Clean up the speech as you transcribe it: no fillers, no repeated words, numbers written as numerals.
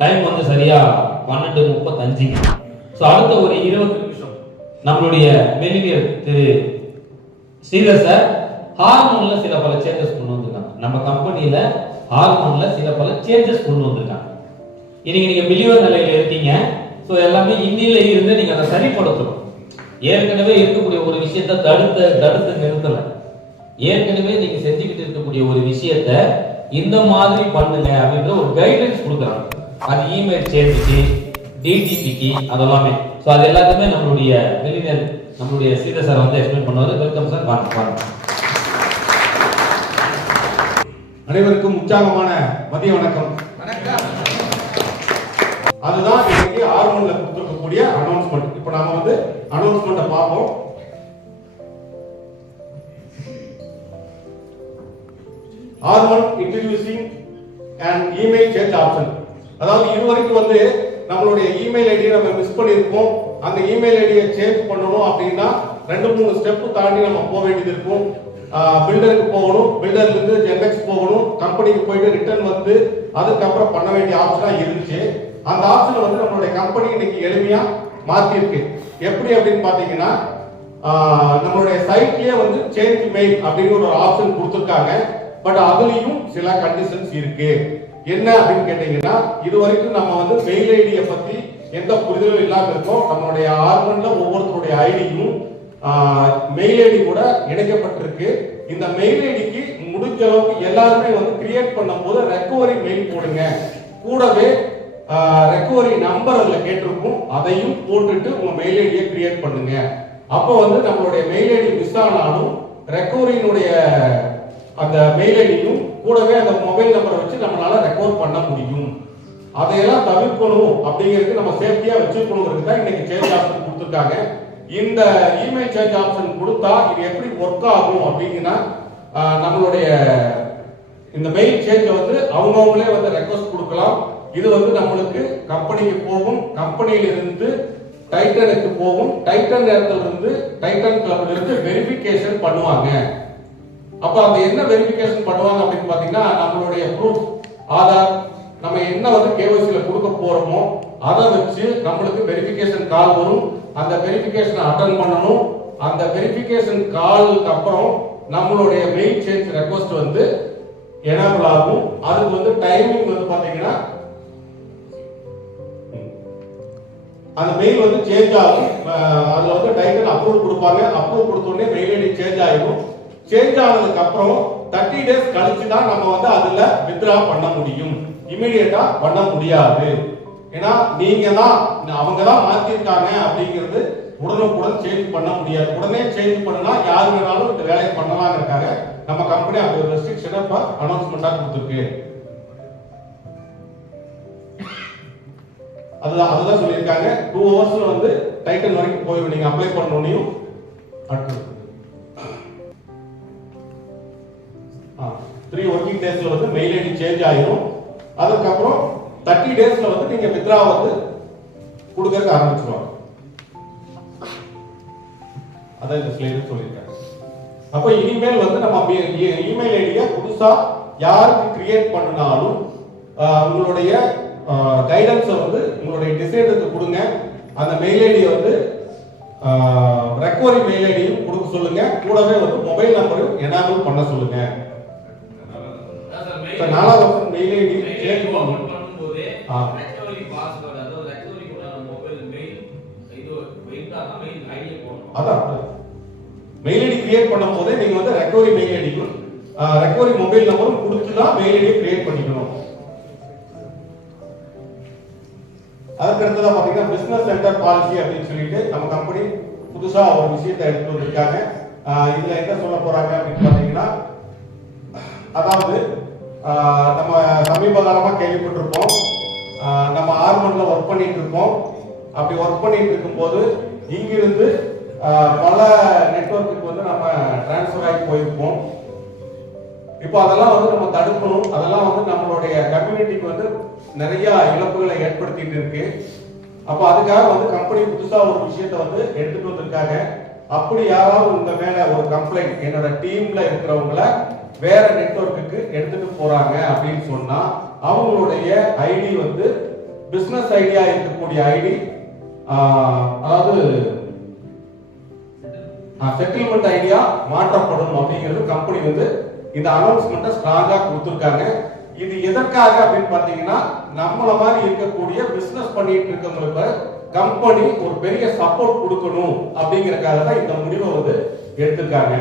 Time வந்து சரியா 12:35. So அடுத்த ஒரு 20 நிமிஷம் நம்மளுடைய மெலினியர் திரு ஸ்ரீதர் சார் ஹார்மோன்ல சில பல சேஞ்சஸ் கொண்டு வந்திருக்காங்க. நம்ம கம்பெனியில ஹார்மோன்ல சில பல சேஞ்சஸ் கொண்டு வந்திருக்காங்க. இன்னைக்கு நீங்க மில்லியன் நிலையில இருக்கீங்க. ஸோ எல்லாமே இன்னில இருந்து நீங்க அதை சரிப்படுத்தணும். ஏற்கனவே இருக்கக்கூடிய ஒரு விஷயத்தை தடுத்து நிறுத்தல. ஏற்கனவே நீங்க செஞ்சுக்கிட்டு இருக்கக்கூடிய ஒரு விஷயத்த இந்த மாதிரி பண்ணுங்க அப்படின்ற ஒரு கைடன்ஸ் கொடுக்குறாங்க. அது இமெயில் சேஞ்சுக்கு, டிடிபிக்கு, அதெல்லாமே. ஸோ அது எல்லாத்தையுமே நம்மளுடைய மில்லினியர் நம்மளுடைய ஸ்ரீதர் சார் வந்து எக்ஸ்பிளைன் பண்ணுவாரு. வெல்கம் சார், வாங்க. அனைவருக்கும் உற்சாகமான மதிய வணக்கம். அதுதான் இன்னைக்கு ஹார்மோன்ல கொடுத்திருக்கக்கூடிய அனௌன்ஸ்மெண்ட். இப்போ நாம வந்து அனௌன்ஸ்மெண்ட்டை பார்ப்போம். Hormone introducing and email change option. அதாவது இதுவரைக்கும் வந்து நம்மளுடைய இமெயில் ஐடியை நம்ம மிஸ் பண்ணியிருப்போம். அந்த இமெயில் ஐடியை சேஞ்ச் பண்ணணும் அப்படின்னா 2-3 ஸ்டெப் தாண்டி நம்ம போக வேண்டியது இருக்கும். பில்டருக்கு போகணும், பில்டர்ல இருந்து ஜென்எக்ஸ் போகணும், கம்பெனிக்கு போயிட்டு ரிட்டர்ன் வந்து அதுக்கப்புறம் பண்ண வேண்டிய ஆப்ஷனா இருந்துச்சு. அந்த ஆப்ஷன் வந்து நம்மளுடைய கம்பெனி இன்னைக்கு எளிமையா மாத்திருக்கு. எப்படி அப்படின்னு பாத்தீங்கன்னா, நம்மளுடைய சைட்லயே வந்து சேஞ்ச் மெயில் அப்படின்னு ஒரு ஆப்ஷன் கொடுத்துருக்காங்க. பட் அதுலயும் சில கண்டிஷன்ஸ் இருக்கு. என்ன அப்படின்னு கேட்டீங்கன்னா, இது வரைக்கும் நம்ம வந்து மெயில் ஐடியை பத்தி எந்த புரிதலும் இல்லாம இருக்கோம். நம்மளுடைய ஹார்மோன்ல ஒவ்வொருத்தருடைய ஐடியும் மெயில் ஐடி கூட இணைக்கப்பட்டிருக்கு. இந்த மெயில் ஐடிக்கு முடிஞ்ச அளவுக்கு எல்லாருமே வந்து கிரியேட் பண்ணும்போது ரெக்கவரி மெயில் போடுங்க. கூடவே ரெக்கவரி நம்பர் அதுல கேட்டிருக்கும், அதையும் போட்டுட்டு உங்க மெயில் ஐடியை கிரியேட் பண்ணுங்க. அப்போ வந்து நம்மளுடைய மெயில் ஐடி மிஸ் ஆனாலும் ரெக்கவரியினுடைய அந்த மெயில் ஐடியும் கூடவே அந்த மொபைல் நம்பரை வச்சு நம்மளால ரெக்கவர் பண்ண முடியும். அதையெல்லாம் தவிர்க்கணும் அப்படிங்கிறதுக்கு நம்ம சேஃப்டியா வச்சுக்கணுங்கிறது தான் இன்னைக்கு சேஞ்ச் ஆப்ஷன் கொடுத்துருக்காங்க. இந்த இமெயில் சேஞ்ச் ஆப்ஷன் கொடுத்தா இது எப்படி ஒர்க் ஆகும் அப்படின்னா, நம்மளுடைய இந்த மெயில் சேஞ்ச் வந்து அவங்கவுங்களே வந்து ரெக்வஸ்ட் கொடுக்கலாம். இது வந்து நம்மளுக்கு கம்பெனிக்கு போகும், கம்பெனியில இருந்து டைட்டனுக்கு போகும், டைட்டன் நேரத்துல இருந்து டைட்டன் கிளப்ல இருந்து வெரிஃபிகேஷன் பண்ணுவாங்க. அப்ப அந்த என்ன வெரிஃபிகேஷன் பண்ணுவாங்க அப்படின்னு பாத்தீங்கன்னா, நம்மளுடைய ப்ரூஃப் ஆதார், நம்ம என்ன வந்து கேஒய்சில கொடுக்க போறோமோ அதை வச்சு நம்மளுக்கு வெரிஃபிகேஷன் கால் வரும். அந்த வெரிஃபிகேஷனை அட்டெண்ட் பண்ணணும். அந்த வெரிஃபிகேஷன் காலுக்கு அப்புறம் நம்மளுடைய மெயில் சேஞ்ச் ரெக்வஸ்ட் வந்து எனேபிள் ஆகும். அதுக்கு வந்து டைமிங் வந்து பாத்தீங்கன்னா, அந்த மெயில் வந்து சேஞ்ச் ஆகும். அதுல வந்து டைட்டில் அப்ரூவ் கொடுப்பாங்க. அப்ரூவ் கொடுத்த உடனே மெயில் ஐடி சேஞ்ச் ஆகும். சேஞ்ச் ஆனதுக்கு அப்புறம் 30 டேஸ் கழிச்சு தான் நம்ம வந்து அதுல வித்ரா பண்ண முடியும். இமிடியேட்டா பண்ண முடியாது. ஏன்னா நீங்க தான் அவங்க தான் மாத்திருக்காங்க அப்படிங்கிறது உடனுக்குடன் சேஞ்ச் பண்ண முடியாது. உடனே சேஞ்ச் பண்ணா யாரு வேணாலும் இந்த வேலையை பண்ணலாம்ங்கறதுக்காக நம்ம கம்பெனி அந்த ஒரு ரெஸ்ட்ரிக்ஷனை இப்ப அனௌன்ஸ்மெண்டா கொடுத்திருக்கு. அதுதான் சொல்லியிருக்காங்க. 2 ஹவர்ஸ்ல வந்து டைட்டில் வரைக்கும் போயிடும். நீங்க அப்ளை பண்ணனும். 3 ஒர்க்கிங் டேஸ்ல வந்து மெயில் ஐடி சேஞ்ச் ஆயிடும். அதுக்கப்புறம் 30 டேஸ்ல வந்து நீங்க வித்ரா வந்து கொடுக்கறதுக்கு ஆரம்பிச்சிருவாங்க. அதான் இந்த ஸ்லைடு சொல்லியிருக்காங்க. அப்ப இனிமேல் வந்து நம்ம இமெயில் ஐடியை புதுசா யாருக்கு கிரியேட் பண்ணினாலும் உங்களுடைய கைடன்ஸ் வந்து உங்களுடைய டிசைனுக்கு கொடுங்க. அந்த மெயில் ஐடியை வந்து ரெக்கவரி மெயில் ஐடியும் கொடுக்க சொல்லுங்க. கூடவே வந்து மொபைல் நம்பரையும் எனேபிள் பண்ண சொல்லுங்க. நாலாவது மெயில் ஐடி சேஞ்ச் பண்ணும்போது ரெக்கவரி பாஸ்வேர்ட், அதாவது ரெக்கவரி கூட மொபைல் மெயில் இது வெயிட்டா மெயில் ஐடி போடணும். அதான் மெயில் ஐடி கிரியேட் பண்ணும்போது நீங்க வந்து ரெக்கவரி மெயில் ஐடியும் ரெக்கவரி மொபைல் நம்பரும் கொடுத்து தான் மெயில் ஐடியை கிரியேட் பண்ணிக்கணும். அதுக்கு அடுத்ததா பாத்தீங்கன்னா பிசினஸ் சென்டர் பாலிசி அப்படின்னு சொல்லிட்டு நம்ம கம்பெனி புதுசா ஒரு விஷயத்தை எடுத்து வந்திருக்காங்க. இதுல என்ன சொல்ல போறாங்க அப்படின்னு பாத்தீங்கன்னா, அதாவது நம்ம சமீப காலமா கேள்விப்பட்டிருப்போம், நம்ம ஹார்மோன்ல ஒர்க் பண்ணிட்டு இருப்போம். அப்படி ஒர்க் பண்ணிட்டு இருக்கும்போது இங்கிருந்து பல நெட்வொர்க்குக்கு வந்து நம்ம டிரான்ஸ்ஃபர் ஆகி போயிருப்போம். இப்போ அதெல்லாம் வந்து நம்ம தடுக்கணும். அதெல்லாம் வந்து நம்மளுடைய கம்யூனிட்டிக்கு வந்து நிறைய இழப்புகளை ஏற்படுத்திட்டு இருக்கு. அப்ப அதுக்காக வந்து கம்பெனி புதுசா ஒரு விஷயத்தை வந்து எடுத்துட்டு வந்திருக்காங்க. அப்படி யாராவது உங்க மேல ஒரு கம்ப்ளைண்ட், என்னோட டீம்ல இருக்கிறவங்கள வேற நெட்வொர்க்குக்கு எடுத்துட்டு போறாங்க அப்படின்னு சொன்னா அவங்களுடைய ஐடி வந்து பிசினஸ் ஐடியா இருக்கக்கூடிய ஐடி அதாவது செட்டில்மெண்ட் ஐடியா மாற்றப்படும் அப்படிங்கிறது கம்பெனி வந்து இந்த அனௌன்ஸ்மெண்ட்டை ஸ்ட்ராங்கா கொடுத்துருக்காங்க. இது எதற்காக அப்படின்னு பாத்தீங்கன்னா நம்மள மாதிரி இருக்கக்கூடிய பிசினஸ் பண்ணிட்டு இருக்கவங்களுக்கு கம்பெனி ஒரு பெரிய சப்போர்ட் கொடுக்கணும் அப்படிங்கறதுக்காக தான் இந்த முடிவை வந்து எடுத்திருக்காங்க.